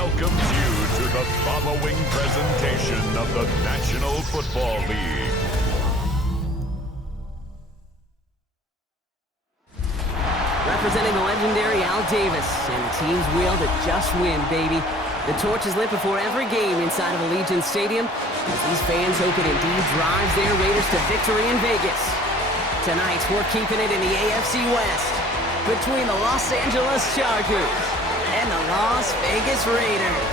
welcomes you to the following presentation of the National Football League. Representing the legendary Al Davis and the team's will to just win, baby. The torch is lit before every game inside of Allegiant Stadium as these fans hope it indeed drives their Raiders to victory in Vegas. Tonight, we're keeping it in the AFC West between the Los Angeles Chargers and the Las Vegas Raiders.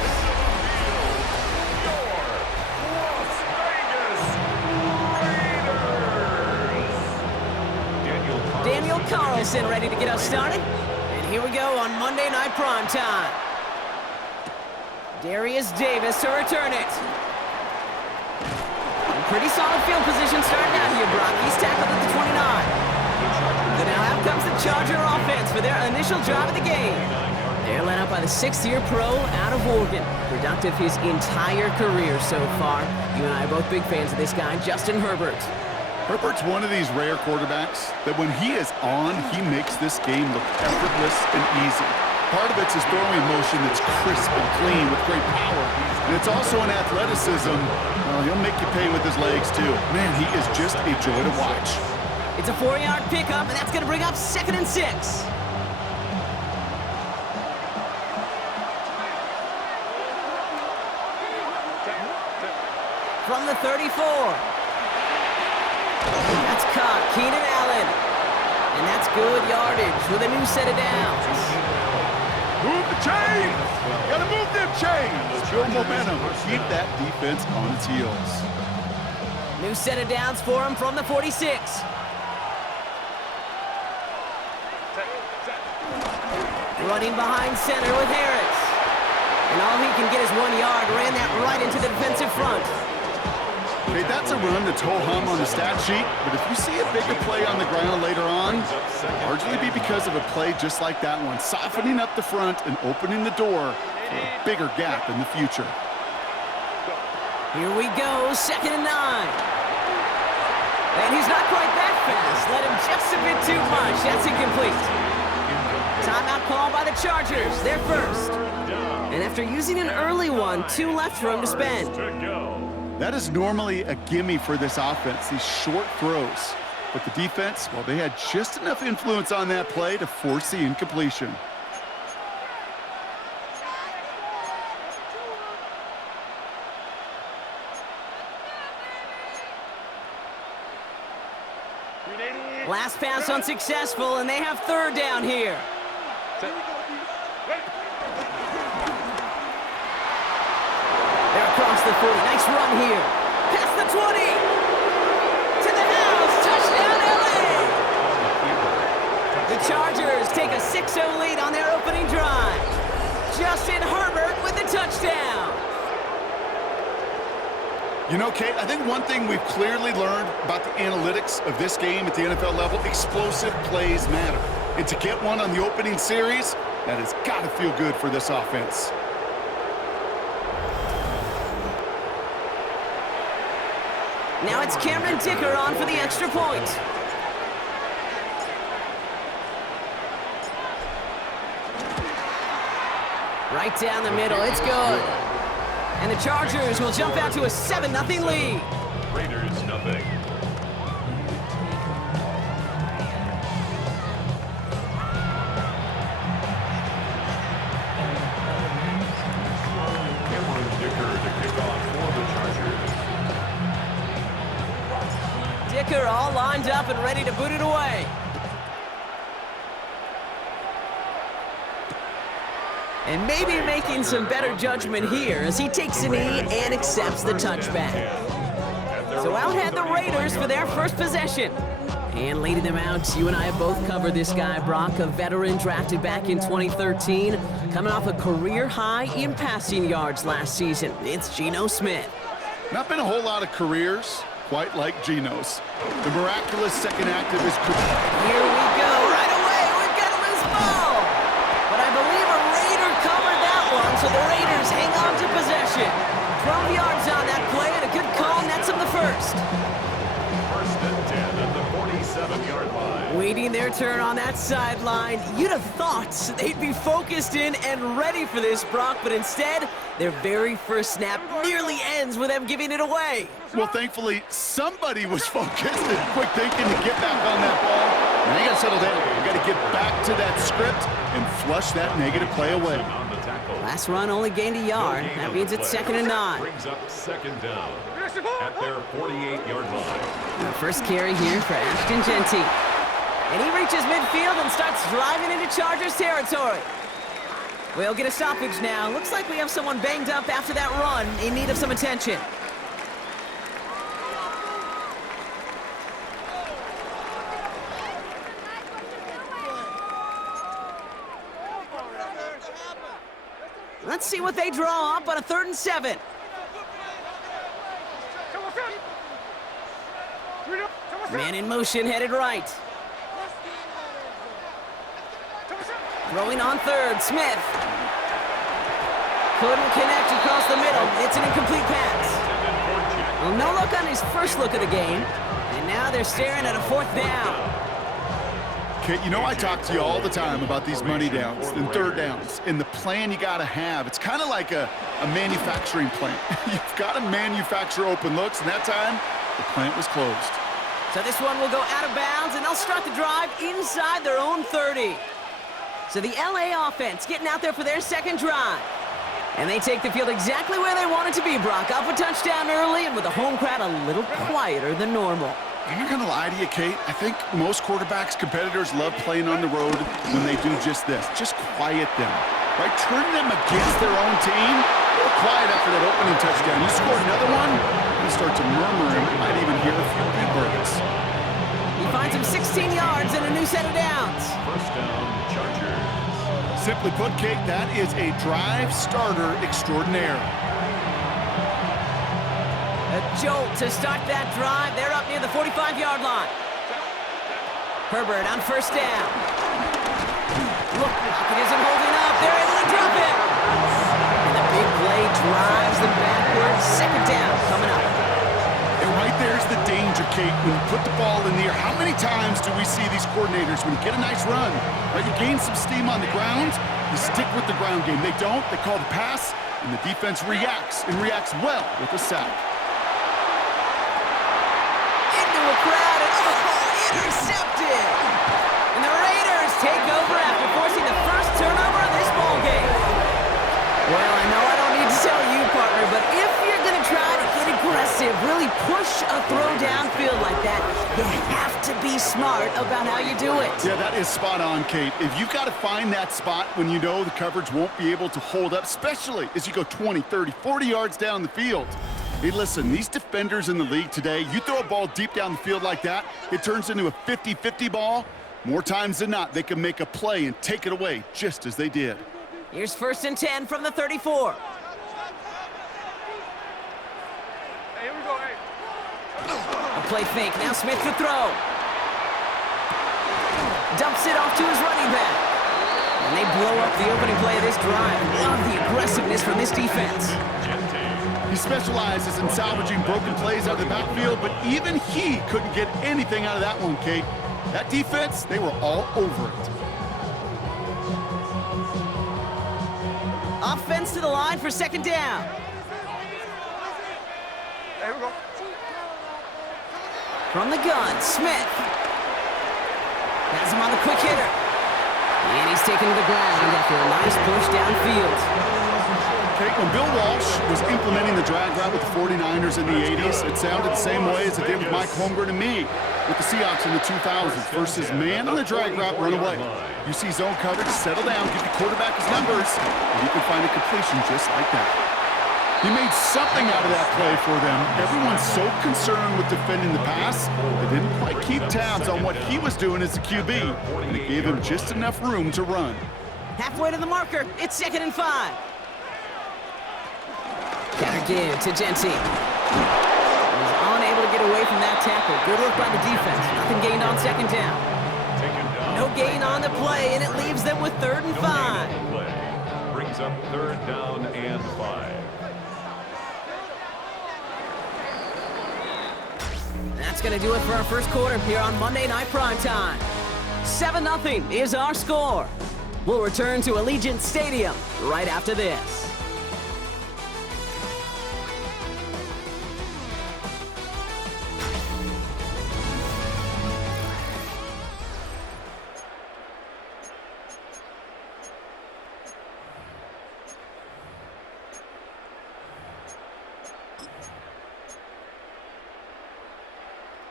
Daniel Carlson ready to get us started. And here we go on Monday Night Primetime. Darius Davis to return it. And pretty solid field position starting out here, Brock. He's tackled at the 29. So now out comes the Charger offense for their initial drive of the game. They're led up by the sixth-year pro out of Oregon. Productive his entire career so far. You and I are both big fans of this guy, Justin Herbert. Herbert's one of these rare quarterbacks that when he is on, he makes this game look effortless and easy. Part of it's his throwing motion that's crisp and clean with great power. And it's also an athleticism. Well, he'll make you pay with his legs, too. Man, he is just a joy to watch. It's a 4-yard pickup, and that's going to bring up 2nd and 6. From the 34. That's caught, Keenan Allen. And that's good yardage with a new set of downs. Move the chains! Gotta move them chains! Build momentum. Keep that defense on its heels. New set of downs for him from the 46. Running behind center with Harris. And all he can get is 1 yard. Ran that right into the defensive front. Okay, that's a run that's ho-hum on the stat sheet, but if you see a bigger play on the ground later on, it'll largely be because of a play just like that one, softening up the front and opening the door for a bigger gap in the future. Here we go, 2nd and 9. And he's not quite that fast. Let him just a bit too much. That's incomplete. Timeout call by the Chargers. They're first. And after using an early one, 2 left for him to spend. That is normally a gimme for this offense, these short throws. But the defense, well, they had just enough influence on that play to force the incompletion. Last pass unsuccessful, and they have 3rd down here. They're across the 40. Nice run here. Past the 20. To the house. Touchdown, LA. The Chargers take a 6-0 lead on their opening drive. Justin Herbert with the touchdown. You know, Kate, I think one thing we've clearly learned about the analytics of this game at the NFL level, explosive plays matter. And to get one on the opening series, that has got to feel good for this offense. Now it's Cameron Dicker on for the extra point. Right down the middle, it's good. And the Chargers will jump out to a 7-0 lead. Raiders nothing. Cameron Dicker to kick off for the Chargers. Dicker all lined up and ready to boot it away. And maybe making some better judgment here as he takes a knee and accepts the touchback. So out head the Raiders for their first possession. And leading them out, you and I have both covered this guy, Brock, a veteran drafted back in 2013, coming off a career high in passing yards last season. It's Geno Smith. Not been a whole lot of careers quite like Geno's. The miraculous second act of his career. Here we go, right away, we've got a loose ball. But I believe a Raider covered that one, so the Raiders hang on to possession. 12 yards on that play, and a good call nets them the first. 1st and 10 at the 47-yard line. Waiting there their turn on that sideline. You'd have thought they'd be focused in and ready for this, Brock, but instead, their very first snap nearly ends with them giving it away. Well, thankfully, somebody was focused and quick thinking to get back on that ball. Now you got to settle down. You got to get back to that script and flush that negative play away. Last run only gained a yard. That means it's 2nd and 9. Brings up 2nd down at their 48-yard line. The first carry here for Ashton Genty. And he reaches midfield and starts driving into Chargers territory. We'll get a stoppage now. Looks like we have someone banged up after that run in need of some attention. Let's see what they draw up on a 3rd and 7. Man in motion, headed right. Throwing on 3rd, Smith. Couldn't connect across the middle. It's an incomplete pass. Well, no look on his first look of the game. And now they're staring at a 4th down. Okay, you know I talk to you all the time about these money downs and 3rd downs and the plan you got to have. It's kind of like a manufacturing plant. You've got to manufacture open looks, and that time, the plant was closed. So this one will go out of bounds, and they'll start the drive inside their own 30. So the LA offense getting out there for their 2nd drive. And they take the field exactly where they want it to be, Brock. Up a touchdown early, and with the home crowd a little quieter than normal. I'm not going to lie to you, Kate. I think most quarterbacks, competitors love playing on the road when they do just this. Just quiet them, right? Turn them against their own team. A little quiet after that opening touchdown. You score another one, you start to murmur, and you might even hear a few big birds. He finds him 16 yards and a new set of downs. 1st down, Chargers. Simply put, Kate, that is a drive starter extraordinaire. A jolt to start that drive. They're up near the 45-yard line. Herbert on 1st down. Look, it isn't holding up. They're able to drop it. And the big play drives them backwards. 2nd down coming up. And right there's the danger, Kate, when you put the ball in the air. How many times do we see these coordinators, when you get a nice run, right, you gain some steam on the ground, you stick with the ground game. They don't. They call the pass, and the defense reacts, and reacts well with a sack. Crowd and intercepted. And the Raiders take over after forcing the first turnover of this ball game. Well, I know I don't need to tell you, partner, but if you're going to try to get aggressive, really push a throw downfield like that, you have to be smart about how you do it. Yeah, that is spot on, Kate. If you've got to find that spot when you know the coverage won't be able to hold up, especially as you go 20, 30, 40 yards down the field. Hey, listen, these defenders in the league today, you throw a ball deep down the field like that, it turns into a 50-50 ball. More times than not, they can make a play and take it away, just as they did. Here's 1st and 10 from the 34. Hey, here we go, hey. A play fake, now Smith to throw. Dumps it off to his running back. And they blow up the opening play of this drive. Love the aggressiveness from this defense. He specializes in salvaging broken plays out of the backfield, but even he couldn't get anything out of that one, Kate. That defense, they were all over it. Offense to the line for 2nd down. Here we go. From the gun, Smith. Has him on the quick hitter. And he's taken to the ground after a nice push downfield. Okay, when Bill Walsh was implementing the drag route with the 49ers in the 80s, it sounded the same way as it did with Mike Holmgren and me with the Seahawks in the 2000s versus man on the drag route, run away. You see zone coverage, settle down, give the quarterback his numbers, and you can find a completion just like that. He made something out of that play for them. Everyone's so concerned with defending the pass, they didn't quite keep tabs on what he was doing as a QB, and it gave him just enough room to run. Halfway to the marker, it's 2nd and 5. Counter give to Genty. He's unable to get away from that tackle. Good work by the defense. Nothing gained on 2nd down. No gain on the play, and it leaves them with 3rd and 5. Brings up 3rd down and 5. That's going to do it for our first quarter here on Monday Night Primetime. 7-0 is our score. We'll return to Allegiant Stadium right after this.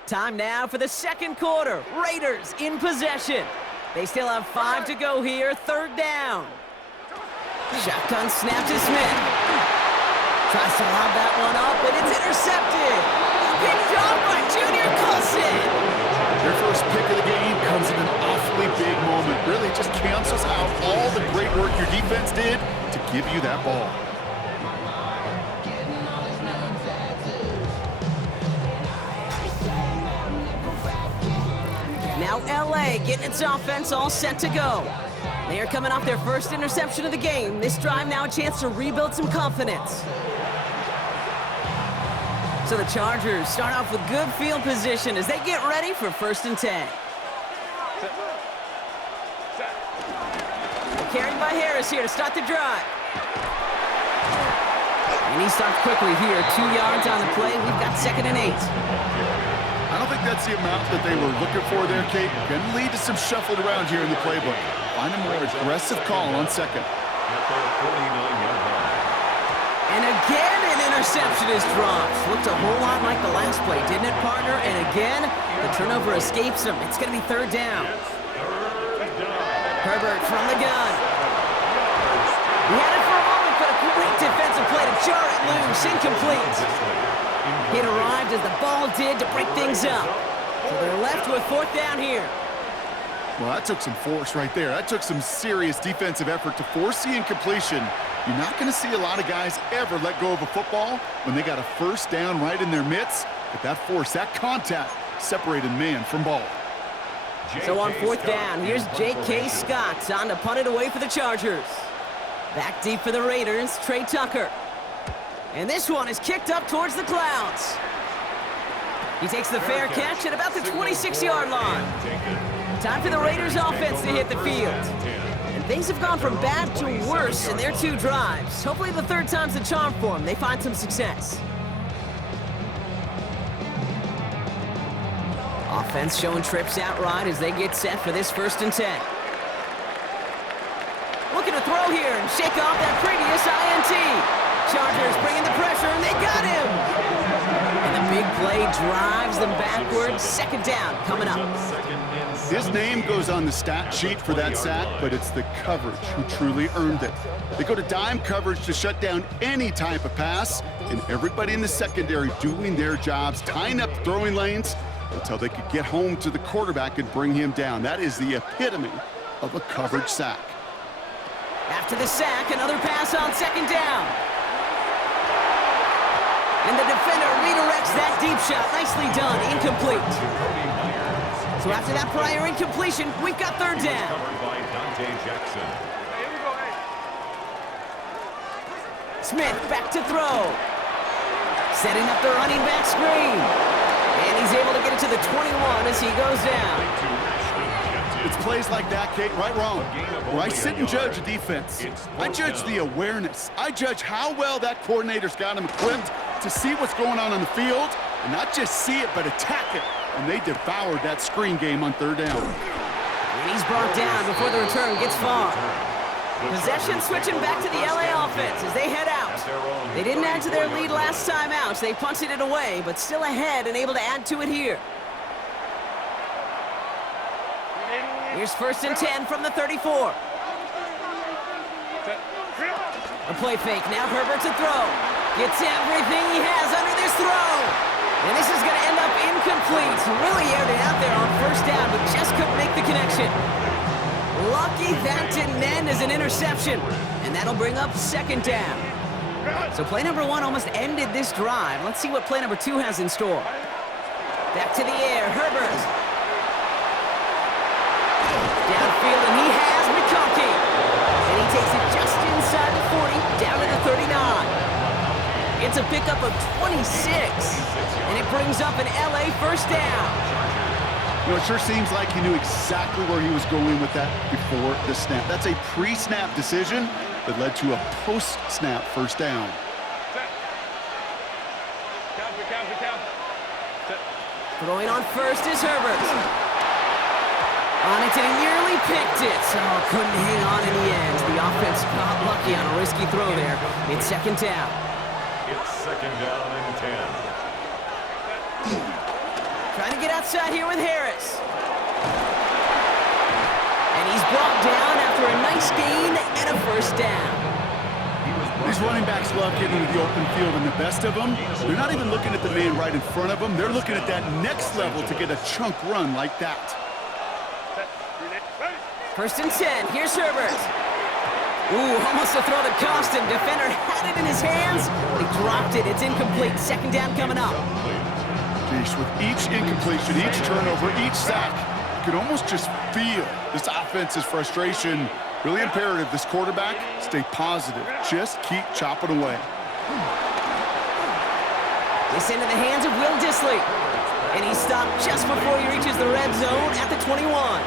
Time now for the second quarter. Raiders in possession. They still have 5 to go here, third down. Shotgun snap to Smith. Tries to lob that one up, but it's intercepted. Picked off by Junior Colson. Their first pick of the game comes in an awfully big moment. Really just cancels out all the great work your defense did to give you that ball. Now LA getting its offense all set to go. They are coming off their first interception of the game. This drive now a chance to rebuild some confidence. So the Chargers start off with good field position as they get ready for 1st and 10. Carried by Harris here to start the drive. And he starts quickly here, 2 yards on the play. We've got 2nd and 8. I don't think that's the amount that they were looking for there, Kate. Going to lead to some shuffled around here in the playbook. Find a more aggressive call on 2nd. And again, an interception is dropped. Looked a whole lot like the last play, didn't it, partner? And again, the turnover escapes him. It's going to be 3rd down. Herbert from the gun. He had it for a moment, but a great defensive play to jar it loose. Incomplete. It arrived as the ball did to break things up. So they're left with 4th down here. Well, that took some force right there. That took some serious defensive effort to force the incompletion. You're not going to see a lot of guys ever let go of a football when they got a 1st down right in their midst. But that force, that contact, separated man from ball. So on 4th down, here's J.K. Scott on to punt it away for the Chargers. Back deep for the Raiders, Trey Tucker. And this one is kicked up towards the clouds. He takes the fair catch at about the 26-yard line. Time for the Raiders offense to hit the field. And things have gone from bad to worse in their 2 drives. Hopefully the 3rd time's the charm for them. They find some success. Offense showing trips out right as they get set for this 1st and 10. Looking to throw here and shake off that previous INT. Chargers bringing the pressure, and they got him! And the big play drives them backwards. 2nd down coming up. His name goes on the stat sheet for that sack, but it's the coverage who truly earned it. They go to dime coverage to shut down any type of pass, and everybody in the secondary doing their jobs, tying up throwing lanes until they could get home to the quarterback and bring him down. That is the epitome of a coverage sack. After the sack, another pass on 2nd down. And the defender redirects that deep shot. Nicely done. Incomplete. So after that prior incompletion, we've got 3rd down. Smith back to throw. Setting up the running back screen. And he's able to get it to the 21 as he goes down. It's plays like that, Kate, right wrong. Where I sit and judge a defense. I judge the awareness. I judge how well that coordinator's got him equipped to see what's going on the field, and not just see it, but attack it. And they devoured that screen game on 3rd down. And he's brought down before the return gets far. Possession switching back to the LA offense as they head out. They didn't add to their lead last time out, so they punted it away, but still ahead and able to add to it here. Here's 1st and 10 from the 34. A play fake, now Herbert to throw. Gets everything he has under this throw. And this is going to end up incomplete. Really aired it out there on 1st down, but just couldn't make the connection. Lucky that didn't end as an interception. And that'll bring up 2nd down. So play number 1 almost ended this drive. Let's see what play number 2 has in store. Back to the air, Herbert. Downfield, and he has McConkey. And he takes it just inside the 40, down to the 39. It's a pickup of 26, and it brings up an LA 1st down. You know, it sure seems like he knew exactly where he was going with that before the snap. That's a pre-snap decision that led to a post-snap first down. Throwing on first is Herbert. On it, and he nearly picked it. Oh, couldn't hang on in the end. The offense got lucky on a risky throw there. It's second down. It's second down and 10. Trying to get outside here with Harris. And he's brought down after a nice gain and a first down. These running backs love getting into the open field, and the best of them, they're not even looking at the man right in front of them. They're looking at that next level to get a chunk run like that. First and 10. Here's Herbert. Ooh, almost a throw that cost him. Defender had it in his hands, but he dropped it. It's incomplete. Second down coming up. Geez, with each incompletion, each turnover, each sack, you can almost just feel this offense's frustration. Really imperative, this quarterback, stay positive. Just keep chopping away. It's into the hands of Will Dissly. And he stopped just before he reaches the red zone at the 21.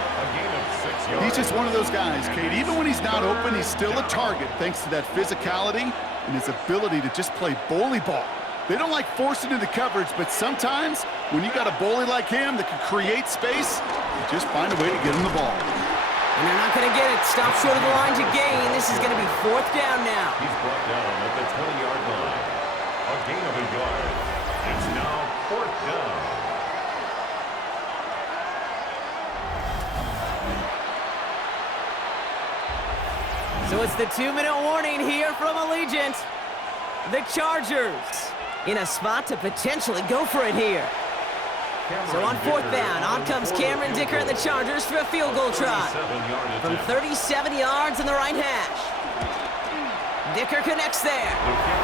He's just one of those guys, Kate. Even when he's not open, he's still a target thanks to that physicality and his ability to just play bully ball. They don't like forcing into coverage, but sometimes when you got a bully like him that can create space, you just find a way to get him the ball. And they're not going to get it. Stop short of the line to gain. This is going to be fourth down now. He's brought down at the 20-yard line. A gain of a yard. It's now fourth down. So it's the 2-minute warning here from Allegiant. The Chargers in a spot to potentially go for it here. So on fourth down, on comes Cameron Dicker and the Chargers for a field goal try. From 37 yards in the right hash. Dicker connects there.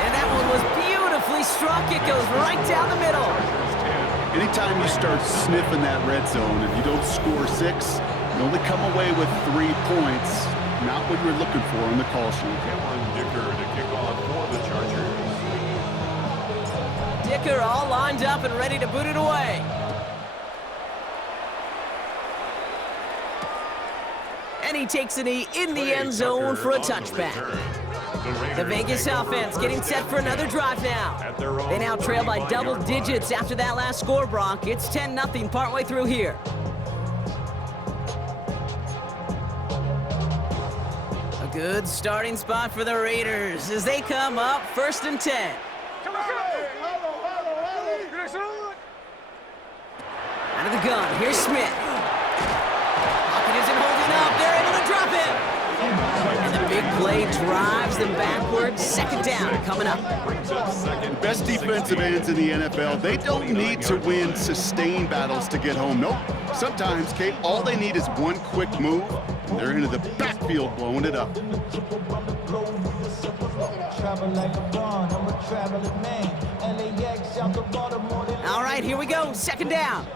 And that one was beautifully struck. It goes right down the middle. Anytime you start sniffing that red zone, if you don't score 6, you only come away with 3 points. Not what you're looking for on the call sheet. Cameron Dicker to kick off for the Chargers. Dicker all lined up and ready to boot it away. And he takes a knee in the end zone for a touchback. The Vegas offense getting set for another drive now. They now trail by double digits after that last score, Bronk. It's 10-0 partway through here. A good starting spot for the Raiders as they come up first and 10. Out of the gun, here's Smith. Pocket isn't holding up. They're able to drop him. And the big play drives them backwards. Second down coming up. The best defensive ends in the NFL, they don't need to win sustained battles to get home. Nope. Sometimes, Kate, all they need is one quick move, and they're into the backfield blowing it up. All right, here we go. Second down.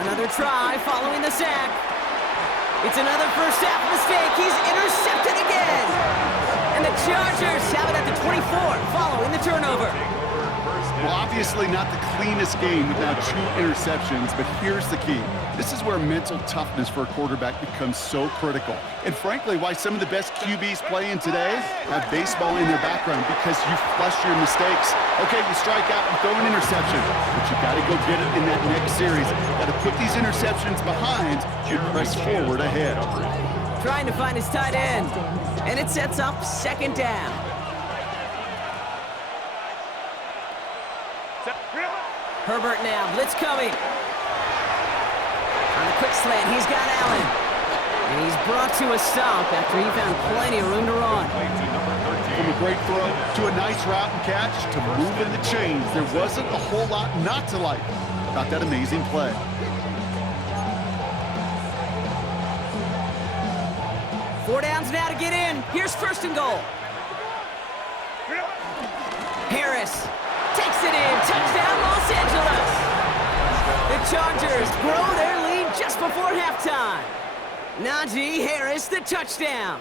Another try following the sack. It's another first half mistake. He's intercepted again. And the Chargers have it at the 24 following the turnover. Well, obviously not the cleanest game with now 2 interceptions, but here's the key. This is where mental toughness for a quarterback becomes so critical. And frankly, why some of the best QBs playing today have baseball in their background, because you flush your mistakes. Okay, you strike out and throw an interception, but you got to go get it in that next series. Got to put these interceptions behind and press forward ahead. Trying to find his tight end. And it sets up second down. Herbert now, blitz coming. On the quick slant, he's got Allen. And he's brought to a stop after he found plenty of room to run. From a great throw to a nice route and catch to moving the chains, there wasn't a whole lot not to like about that amazing play. Four downs now to get in. Here's first and goal. Harris takes it in. Touchdown, Los Angeles. The Chargers grow their lead just before halftime. Najee Harris, the touchdown.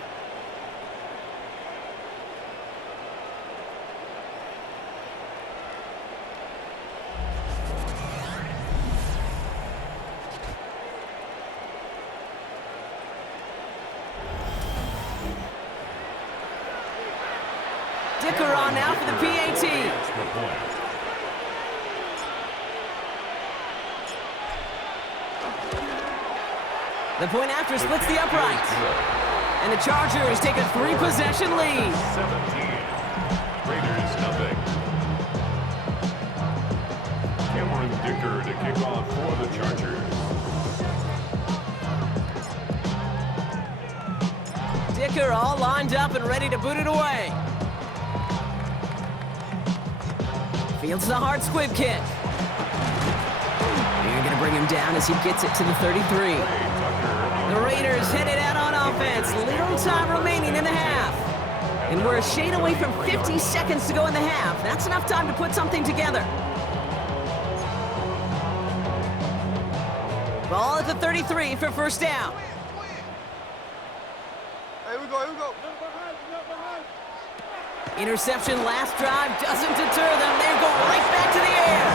The point after splits the upright. And the Chargers take a 3-possession lead. 17. Raiders nothing. Cameron Dicker to kick off for the Chargers. Dicker all lined up and ready to boot it away. Fields the hard squib kick. They're going to bring him down as he gets it to the 33. The Raiders headed out on offense. Little time remaining in the half. And we're a shade away from 50 seconds to go in the half. That's enough time to put something together. Ball at the 33 for first down. Here we go, here we go. Interception last drive doesn't deter them. They're going right back to the air.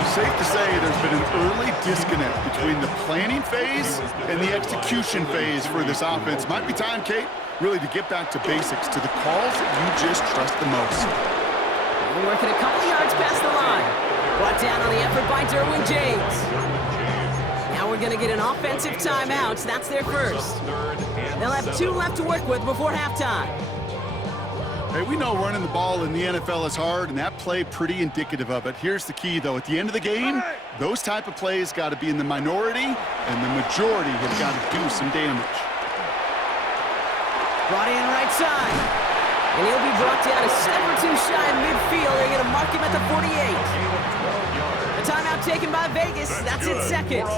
It's safe to say there's been an early disconnect between the planning phase and the execution phase for this offense. Might be time, Kate, really to get back to basics, to the calls that you just trust the most. We're working a couple yards past the line. Brought down on the effort by Derwin James. Now we're going to get an offensive timeout. That's their first. They'll have 2 left to work with before halftime. Hey, we know running the ball in the NFL is hard, and that play pretty indicative of it. Here's the key, though. At the end of the game, those type of plays got to be in the minority, and the majority have got to do some damage. Brought in right side. And he'll be brought down a step or 2 shy of midfield. They're going to mark him at the 48. The timeout taken by Vegas. That's its second.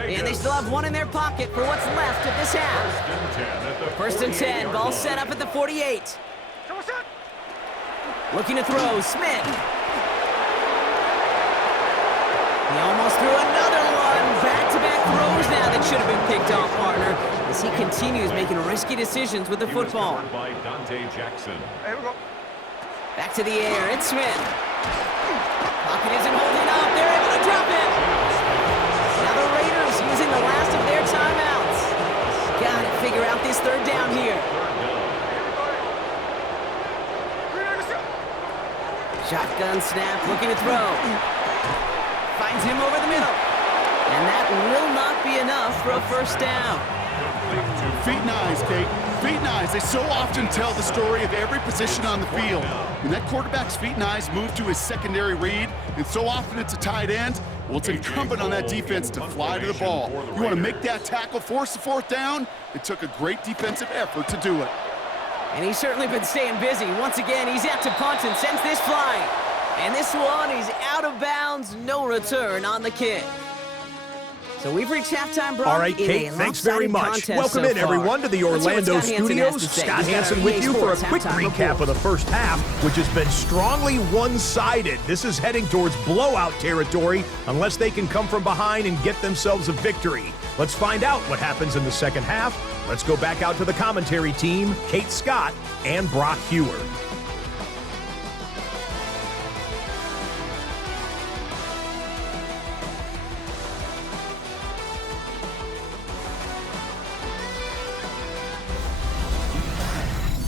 And they still have 1 in their pocket for what's left of this half. First and 10. Ball set up at the 48. Looking to throw, Smith. He almost threw another one. Back-to-back throws now that should have been picked off, partner, as he continues making risky decisions with the football. By Dante Jackson. Here we go. Back to the air, it's Smith. Pocket isn't holding up. They're able to drop it. Now the Raiders using the last of their timeouts. Got to figure out this third down here. Shotgun snap, looking to throw. Finds him over the middle. And that will not be enough for a first down. Feet and eyes, Kate. Feet and eyes. They so often tell the story of every position on the field. When that quarterback's feet and eyes move to his secondary read, and so often it's a tight end, well, it's incumbent on that defense to fly to the ball. You want to make that tackle, force the fourth down? It took a great defensive effort to do it. And he's certainly been staying busy. Once again, he's out to punt and sends this flying. And this one, he's out of bounds, no return on the kick. So we've reached halftime, Brock. All right, Kate, thanks very much. Welcome in, everyone, to the Orlando studios. Scott Hansen with you for a quick recap of the first half, which has been strongly one-sided. This is heading towards blowout territory unless they can come from behind and get themselves a victory. Let's find out what happens in the second half. Let's go back out to the commentary team, Kate Scott and Brock Hewer.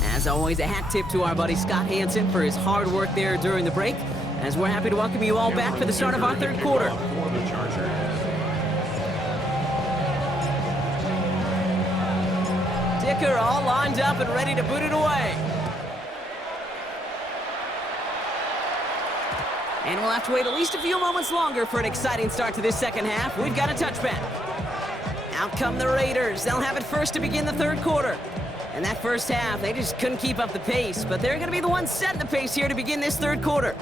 As always, a hat tip to our buddy Scott Hansen for his hard work there during the break, as we're happy to welcome you all back for the start of our third quarter. Dicker all lined up and ready to boot it away. And we'll have to wait at least a few moments longer for an exciting start to this second half. We've got a touchback. Out come the Raiders. They'll have it first to begin the third quarter. And that first half, they just couldn't keep up the pace, but they're going to be the ones setting the pace here to begin this third quarter.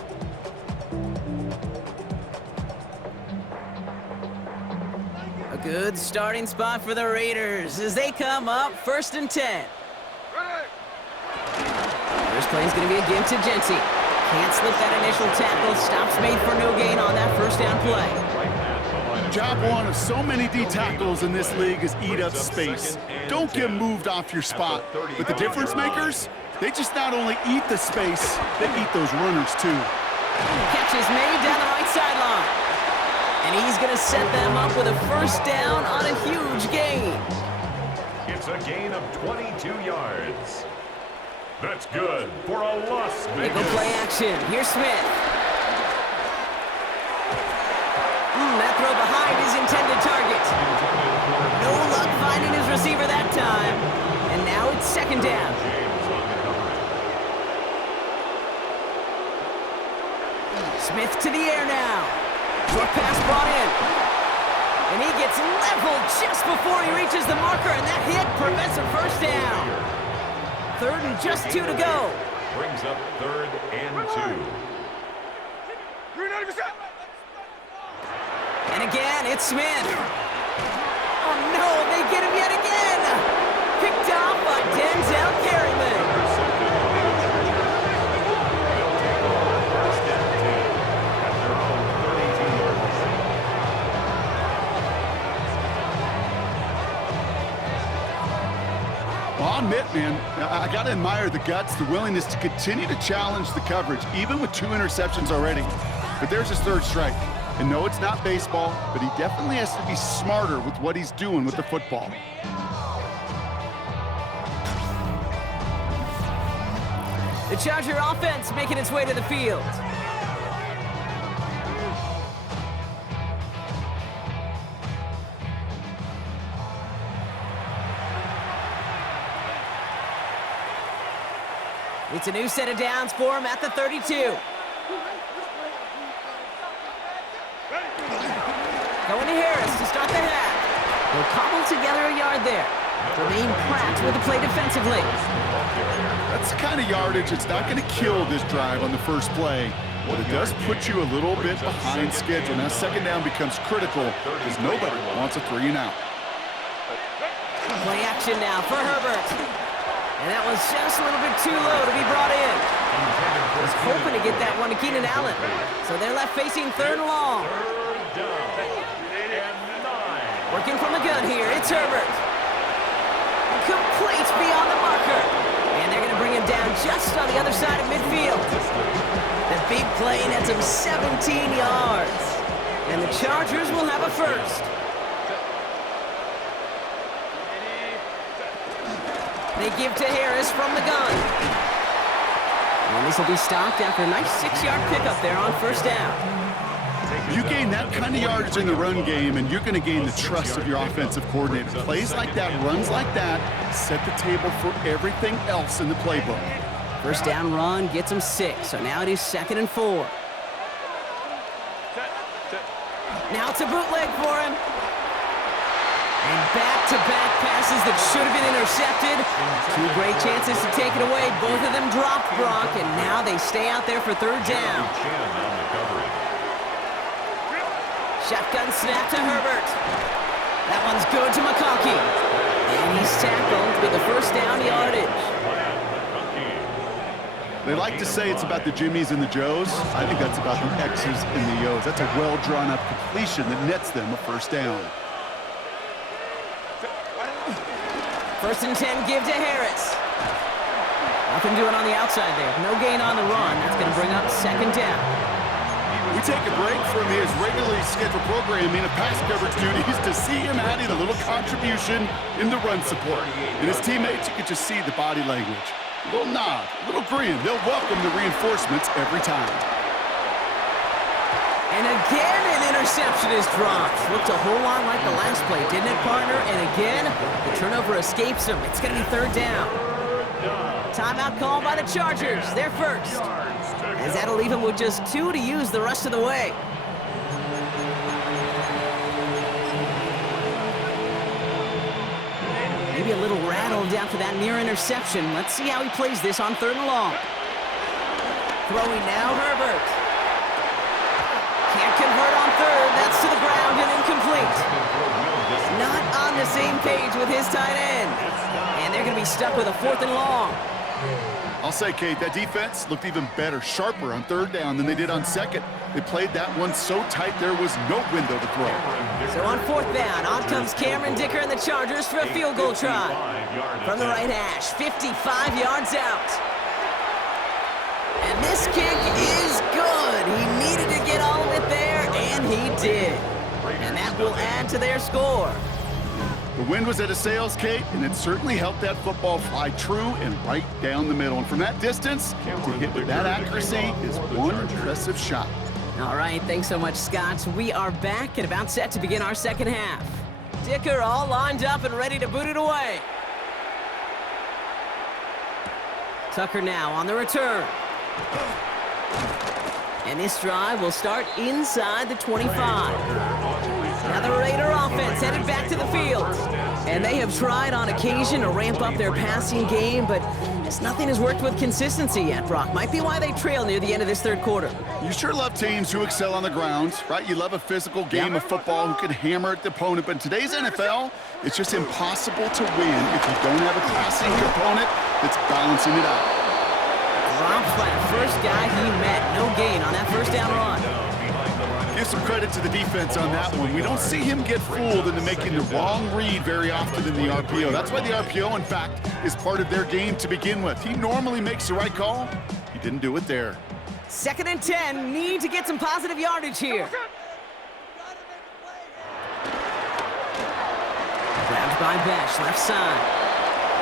A good starting spot for the Raiders as they come up first and 10. First play is going to be a give to Genty. Can't slip that initial tackle. Stops made for no gain on that first down play. Job one of so many D tackles in this league is eat up space. Don't get moved off your spot. But the difference makers, they just not only eat the space, they eat those runners too. Catch is made down the right sideline. And he's going to set them up with a first down on a huge gain. It's a gain of 22 yards. That's good for a Las Vegas. Nickel play action. Here's Smith. That throw behind his intended target. No luck finding his receiver that time. And now it's second down. Smith to the air now. Short pass brought in. And he gets leveled just before he reaches the marker, and that hit prevents a first down. Third and just 2 to go. Brings up third and 2. And again, it's Smith. Oh no, they get him yet again. Picked off by Denzel Careyman. Well, I'll admit, man, I got to admire the guts, the willingness to continue to challenge the coverage, even with 2 interceptions already. But there's his third strike. And no, it's not baseball, but he definitely has to be smarter with what he's doing with the football. The Charger offense making its way to the field. It's a new set of downs for him at the 32. Going to Harris to start the half. They'll cobble together a yard there. Jermaine Pratt with the play defensively. That's the kind of yardage that's not going to kill this drive on the first play, but it does put you a little bit behind schedule. Now second down becomes critical because nobody wants a 3 and out. Play action now for Herbert. And that was just a little bit too low to be brought in. Was hoping to get that one to Keenan Allen. So they're left facing third and long. Working from the gun here, it's Herbert. Complete beyond the marker. And they're going to bring him down just on the other side of midfield. The big play nets him 17 yards. And the Chargers will have a first. They give to Harris from the gun. And this will be stopped after a nice 6-yard pickup there on first down. You gain that kind of yardage in the run game, and you're going to gain the trust of your offensive coordinator. Plays like that, runs like that, set the table for everything else in the playbook. First down run gets him 6, so now it is 2nd and 4. Now it's a bootleg for him. And back-to-back passes that should have been intercepted. 2 great chances to take it away. Both of them dropped, Brock, and now they stay out there for third down. Shotgun snap to Herbert. That one's good to McConkey. And he's tackled with the first down yardage. They like to say it's about the Jimmies and the Joes. I think that's about the X's and the O's. That's a well-drawn-up completion that nets them a first down. First and 10, give to Harris. Nothing doing on the outside there. No gain on the run. That's going to bring up second down. We take a break from his regularly scheduled programming of pass coverage duties to see him adding a little contribution in the run support. And his teammates, you can just see the body language. A little nod, a little grin. They'll welcome the reinforcements every time. And again, an interception is dropped. Looked a whole lot like the last play, didn't it, partner? And again, the turnover escapes him. It's going to be third down. Timeout called by the Chargers. They're first. As that'll leave him with just 2 to use the rest of the way. Maybe a little rattled after that near interception. Let's see how he plays this on third and long. Throwing now, Herbert. Can't convert on third. That's to the ground and incomplete. Not on the same page with his tight end. And they're going to be stuck with a 4th and long. I'll say, Kate, that defense looked even better, sharper on third down than they did on second. They played that one so tight there was no window to throw. So on 4th down, on comes Cameron Dicker and the Chargers for a field goal try. From the right hash, 55 yards out. And this kick is good. He needed to get all of it there, and he did. And that will add to their score. The wind was at a sails, Kate, and it certainly helped that football fly true and right down the middle. And from that distance, to hit with that accuracy is one impressive shot. All right, thanks so much, Scott. We are back and about set to begin our second half. Dicker all lined up and ready to boot it away. Tucker now on the return. And this drive will start inside the 25. Now the Raider offense headed back to the field. And they have tried on occasion to ramp up their passing game, but just nothing has worked with consistency yet, Brock. Might be why they trail near the end of this third quarter. You sure love teams who excel on the ground, right? You love a physical game of football who can hammer at the opponent, but in today's NFL, it's just impossible to win if you don't have a passing component that's balancing it out. Dropped by the first guy he met. No gain on that first down run. Give some credit to the defense on that one. We don't see him get fooled into making the wrong read very often in the RPO. That's why the RPO, in fact, is part of their game to begin with. He normally makes the right call. He didn't do it there. 2nd and 10. Need to get some positive yardage here. Grabbed by Besh, left side.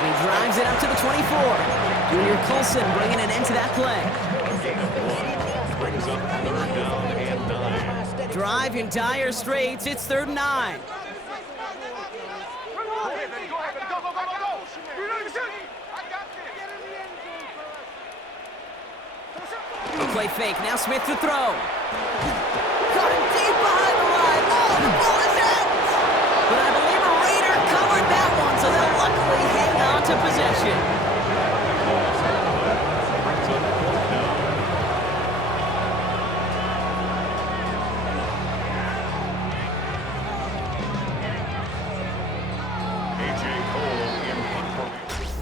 And he drives it up to the 24. Junior Colson bringing an end to that play. Brings up 3rd down and 9. Drive in dire straits. It's 3rd and 9. Play fake. Now Smith to throw. Caught him deep behind the line. Oh, the ball is out. But I believe a Raider covered that one, so they'll luckily hang on to possession.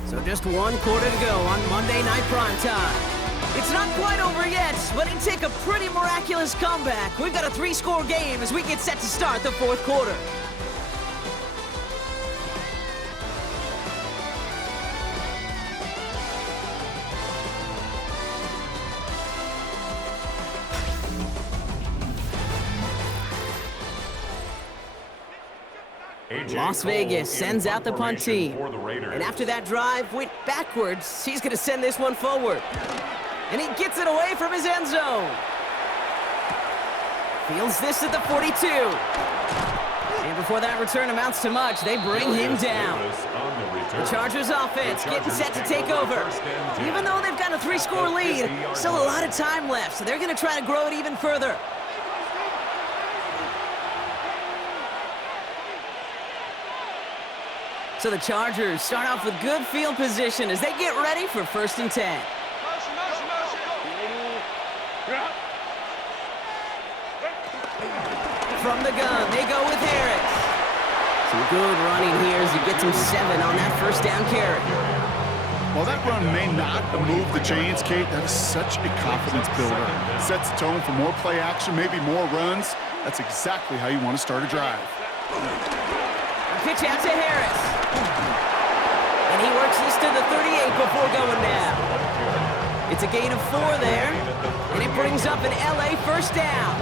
So just 1 quarter to go on Monday Night Primetime. It's not quite over yet, but it'd take a pretty miraculous comeback. We've got a 3-score game as we get set to start the 4th quarter. Las Vegas sends out the punt team. And after that drive went backwards, he's going to send this one forward. And he gets it away from his end zone. Fields this at the 42. And before that return amounts to much, they bring him down. The Chargers offense getting set to take over. Even though they've got a 3-score lead, still a lot of time left, so they're going to try to grow it even further. So the Chargers start off with good field position as they get ready for 1st and 10. From the gun, they go with Harris. Some good running here as he gets him 7 on that 1st down carry. While that run may not move the chains, Kate, that is such a confidence builder. Sets the tone for more play action, maybe more runs. That's exactly how you want to start a drive. A pitch out to Harris. And he works this to the 38 before going down. It's a gain of 4 there, and it brings up an LA 1st down.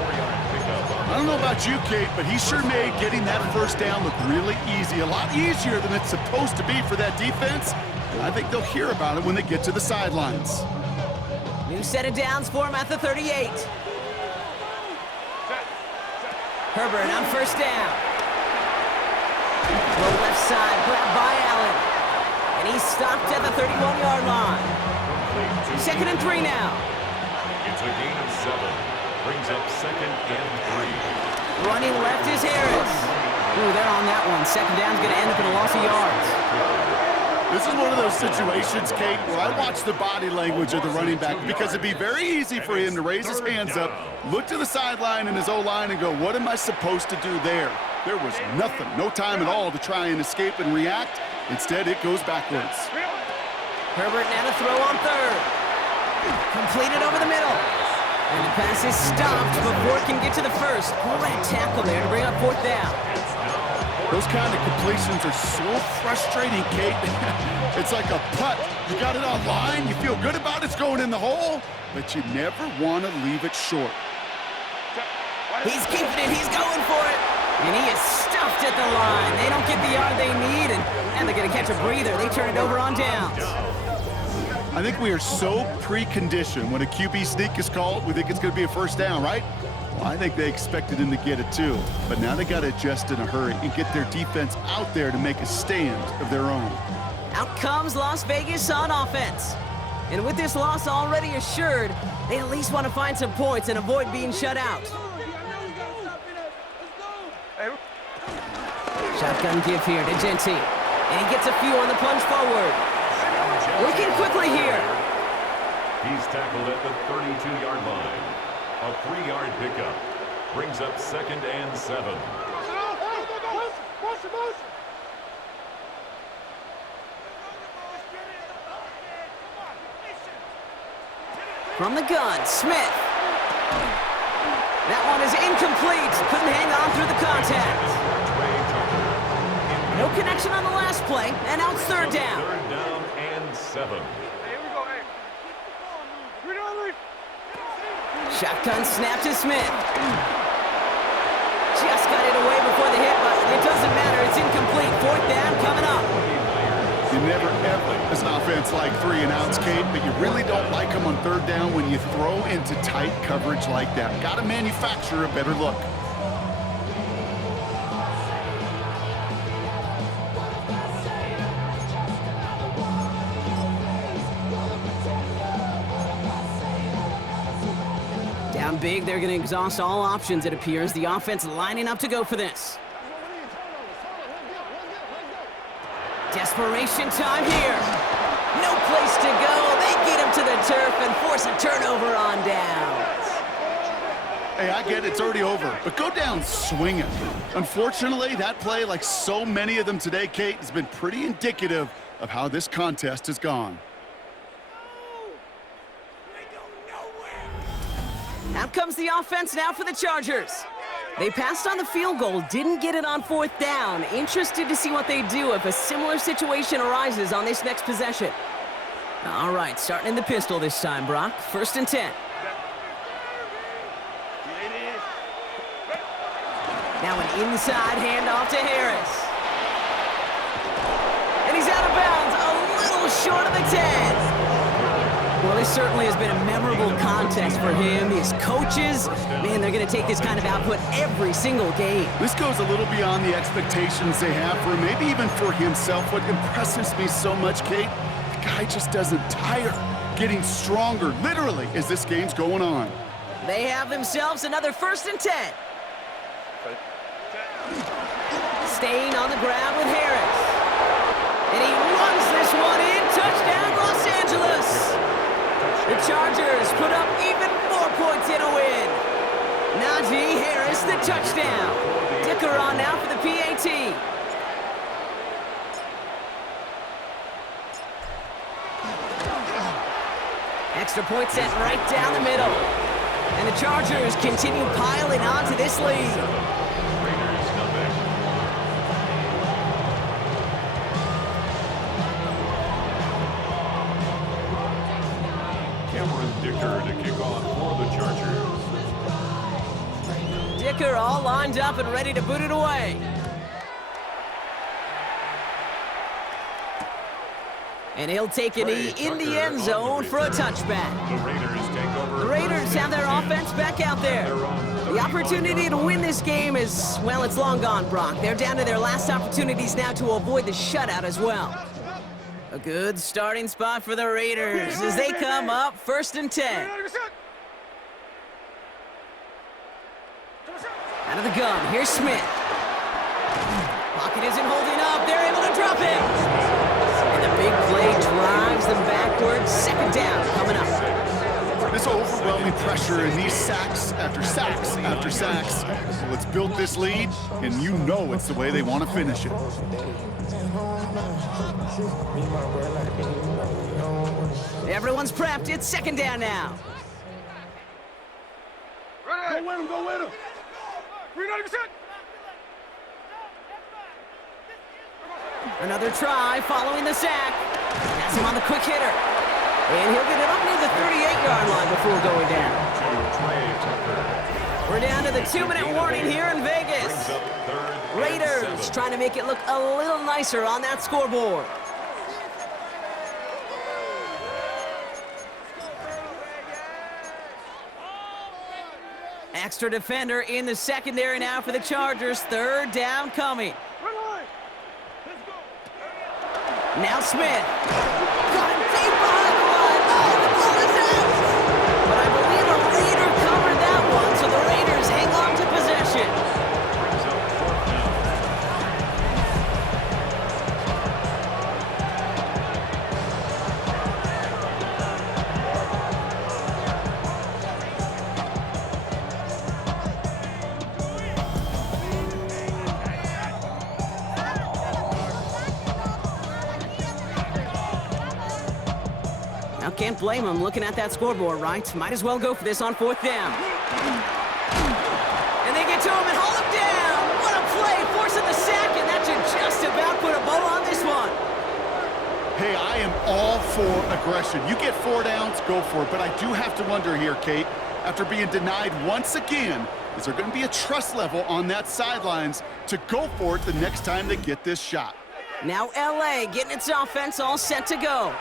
I don't know about you, Kate, but he sure made getting that 1st down look really easy. A lot easier than it's supposed to be for that defense. And I think they'll hear about it when they get to the sidelines. New set of downs for him at the 38. Herbert on 1st down. Throw left side, grabbed by Allen. And he's stopped at the 31-yard line. 2nd and 3 now. It's a gain of 7. Brings up 2nd and 3. Running left is Harris. Ooh, they're on that one. 2nd down's going to end up in a loss of yards. This is one of those situations, Kate, where I watch the body language of the running back because it'd be very easy for him to raise his hands up, look to the sideline and his O-line and go, what am I supposed to do there? There was nothing, no time at all to try and escape and react. Instead, it goes backwards. Herbert now to throw on 3rd. Completed over the middle. And the pass is stopped before it can get to the 1st. Great tackle there to bring up 4th down. Those kind of completions are so frustrating, Kate. It's like a putt. You got it on line, you feel good about it's going in the hole, but you never want to leave it short. He's keeping it, he's going for it. And he is stuffed at the line. They don't get the yard they need, and they're going to catch a breather. They turn it over on downs. I think we are so preconditioned when a QB sneak is called, we think it's going to be a first down, right? Well, I think they expected him to get it too. But now they got to adjust in a hurry and get their defense out there to make a stand of their own. Out comes Las Vegas on offense. And with this loss already assured, they at least want to find some points and avoid being shut out. Shotgun give here to Genti. And he gets a few on the plunge forward. Working quickly here. He's tackled at the 32-yard line. A 3-yard pickup. Brings up 2nd and 7. From the gun, Smith. That one is incomplete. Couldn't hang on through the contact. No connection on the last play, and now it's 3rd down. 3rd down and 7. Here we go, hey. Shotgun snap to Smith. Just got it away before the hit button. It doesn't matter. It's incomplete. 4th down coming up. You never, ever, as an offense, like 3-and-outs, Kate, but you really don't like them on 3rd down when you throw into tight coverage like that. Got to manufacture a better look. Down big, they're going to exhaust all options, it appears. The offense lining up to go for this. Desperation time here. No place to go. They get him to the turf and force a turnover on downs. Hey, I get it, it's already over, but go down swinging. Unfortunately, that play, like so many of them today, Kate, has been pretty indicative of how this contest has gone. Out comes the offense now for the Chargers. They passed on the field goal, didn't get it on 4th down. Interested to see what they do if a similar situation arises on this next possession. All right, starting in the pistol this time, Brock. 1st and 10. Now an inside handoff to Harris. And he's out of bounds, a little short of the 10. Well, this certainly has been a memorable contest for him. His coaches, man, they're going to take this kind of output every single game. This goes a little beyond the expectations they have for him, maybe even for himself. What impresses me so much, Kate, the guy just doesn't tire, getting stronger, literally, as this game's going on. They have themselves another 1st and 10. Staying on the ground with Harris. And he runs this one in. Touchdown, Los Angeles. The Chargers put up even more points in a win. Najee Harris, the touchdown. Dicker on now for the PAT. Extra point set right down the middle. And the Chargers continue piling on to this lead. Dicker to kick off for the Chargers. Dicker all lined up and ready to boot it away. And he'll take a knee in the end zone for a touchback. The Raiders take over. The Raiders have their offense back out there. The opportunity to win this game is, well, it's long gone, Brock. They're down to their last opportunities now to avoid the shutout as well. A good starting spot for the Raiders as they come up 1st and 10. Out of the gun, here's Smith. Pocket isn't holding up, they're able to drop it. And the big play drives them backwards. 2nd down coming up. This overwhelming pressure and these sacks after sacks after sacks. Well, it's built this lead, and you know it's the way they want to finish it. Everyone's prepped. It's 2nd down now. Go win him, go win him. 390%. Another try following the sack. Has him on the quick hitter. And he'll get it up near the 38-yard line before going down. We're down to the 2-minute warning here in Vegas. Raiders trying to make it look a little nicer on that scoreboard. Extra defender in the secondary now for the Chargers. Third down coming. Now Smith. Got him deep behind the line. Oh, the ball is out. But I believe a Raider covered that one, so the Raiders hang on to possession. Brings up fourth down. Now, can't blame him looking at that scoreboard, right? Might as well go for this on fourth down. And they get to him and haul him down. What a play, forcing the sack, and that should just about put a bow on this one. Hey, I am all for aggression. You get 4 downs, go for it. But I do have to wonder here, Kate, after being denied once again, is there going to be a trust level on that sidelines to go for it the next time they get this shot? Now LA getting its offense all set to go.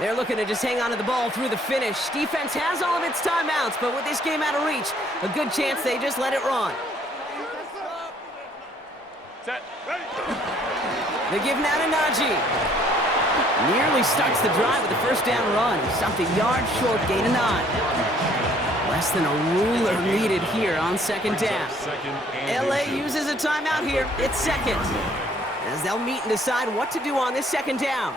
They're looking to just hang on to the ball through the finish. Defense has all of its timeouts, but with this game out of reach, a good chance they just let it run. Set. Ready. They give now to Najee. Nearly starts the drive with the first down run. He stopped a yard short, gain of 9. Less than a ruler needed here on second down. LA uses a timeout here. It's second, as they'll meet and decide what to do on this second down.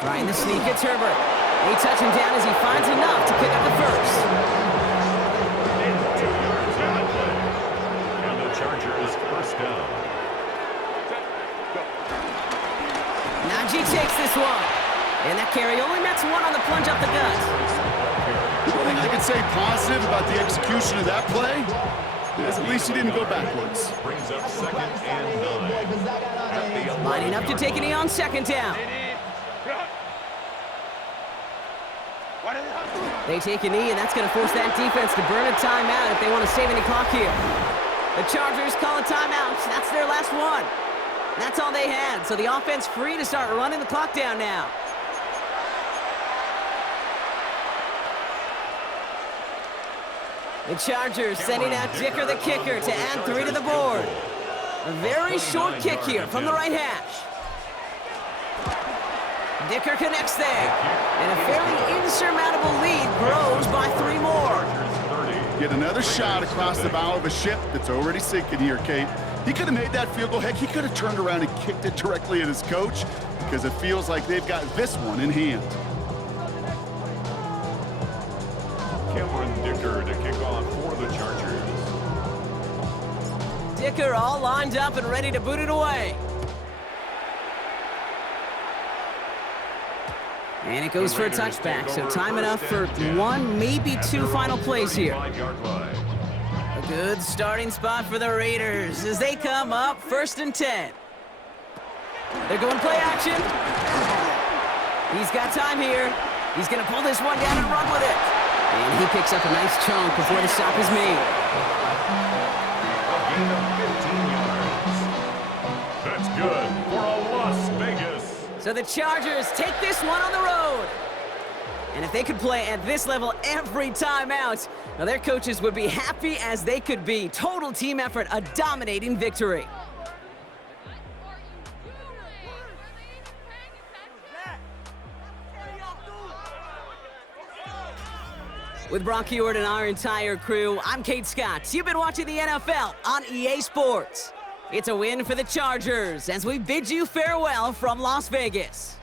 Trying to sneak, it's Herbert. They touch him down as he finds enough to pick up the first. And the Chargers first down. Najee takes this one. And that carry only nets one on the plunge up the gut. One thing I can say positive about the execution of that play is at least he didn't go backwards. Brings up second and 9. Lining up to take a knee on second down. They take a knee, and that's going to force that defense to burn a timeout if they want to save any clock here. The Chargers call a timeout. That's their last one. That's all they had, so the offense free to start running the clock down now. The Chargers sending out Dicker the kicker to add 3 to the board. A very short kick here from the right hash. Dicker connects there, and a fairly insurmountable lead grows by 3 more. Get another shot across the bow of a ship that's already sinking here, Kate. He could have made that field goal. Heck, he could have turned around and kicked it directly at his coach because it feels like they've got this one in hand. Cameron Dicker to kick off for the Chargers. Dicker all lined up and ready to boot it away. And it goes for a touchback, so time enough for 1, maybe 2 final plays here. A good starting spot for the Raiders as they come up 1st and 10. They're going play action. He's got time here. He's going to pull this one down and run with it. And he picks up a nice chunk before the stop is made. A gain of 15 yards. That's good for a Las Vegas. So the Chargers take this one on the road. And if they could play at this level every time out, now their coaches would be happy as they could be. Total team effort, a dominating victory. With Brock Ewart and our entire crew, I'm Kate Scott. You've been watching the NFL on EA Sports. It's a win for the Chargers as we bid you farewell from Las Vegas.